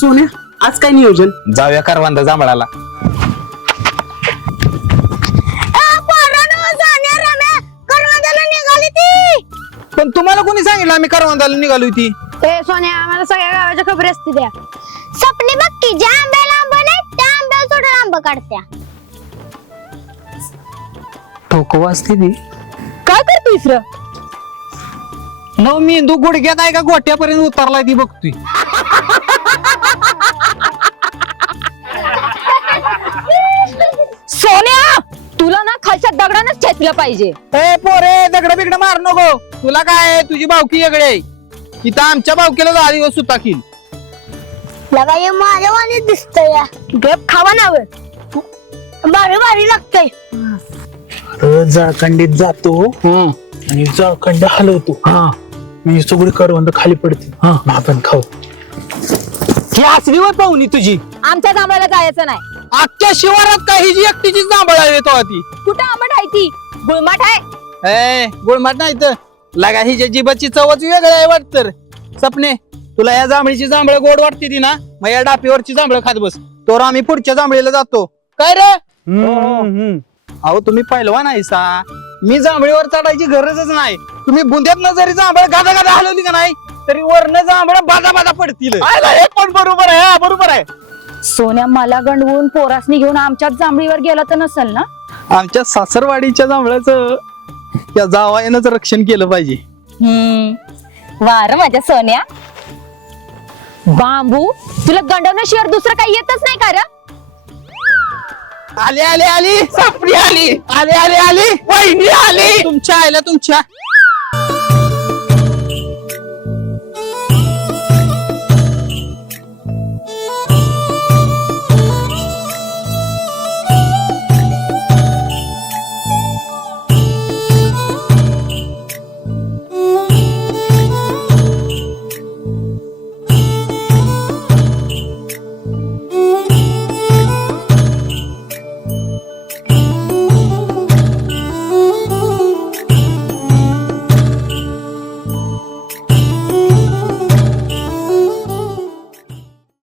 सोन्या आज काय नियोजन? जाऊया करवंद जांभळाला. पण तुम्हाला कोणी सांगितलं आम्ही करवंदाला निघालो ती? ए सोन्या आम्हाला सगळ्या गावाच्या खबरी असते द्या. स्वप्ने बघ की ज्या आंब्याला आंबा नाही त्या आंब्याला आंबा काढत्या. ठोको वाजते ती. काय करतो इसर न मी दु गुडघ्यात आहे का? गोट्यापर्यंत उतरलाय ती बघतोय. ना खालच्या दगडानच छेचलं पाहिजे. ए पोरे दगड बिगड मार नको. तुला काय आहे? तुझी बावकी वेगळी आहे. इथं आमच्या बावकीला दहा दिवस सुताकील लगा माझ्या वाणी दिसतंय या. गप खावा नावर भारी भारी लागतंय. जाळखंडीत जातो. आणि जाळखंड हलवतो. मी सगळी करवंद खाली पडते. आपण खाऊ. ही असली वर पाहुणी तुझी. आमच्या जांभळाला जायचं नाही. अख्ख्या शिवारात काही जी एकटीची जांभळ आहे तो ती? कुठं आंबट आहे ती? गुळमाट आहे. ए गुळमाट नाही तर. लगा हिच्या जिबाची चवच वेगळी आहे वाटत सपने तुला या जांभळीची जांभळ गोड वाटते ती ना? मग या डापीवरची जांभळ खात बस. तर आम्ही पुढच्या जांभळीला जातो. काय रे? अहो तुम्ही पहिलवान आहे सा. मी जांभळीवर चढायची गरजच नाही. तुम्ही बुंद्यात जरी जांभळ गादा गादा हलवली का नाही तरी वरनं जांभळ बादा बादा पडतील हे पण बरोबर आहे? हा, बरोबर आहे. सोन्या मला गंडवून पोरासनी घेऊन आमच्याच जांभळीवर गेला तर नसेल ना? आमच्या सासरवाडीच्या जांभळाचं या जावायनच रक्षण केलं पाहिजे. हम्म. वार माझ्या सोन्या. बांबू तुला गंडवण्याशिवाय दुसरं काही येतच नाही का रे? आली आली आली. सापडी आली. आली आली आली. वहिनी आली. तुमच्या आईला तुमच्या.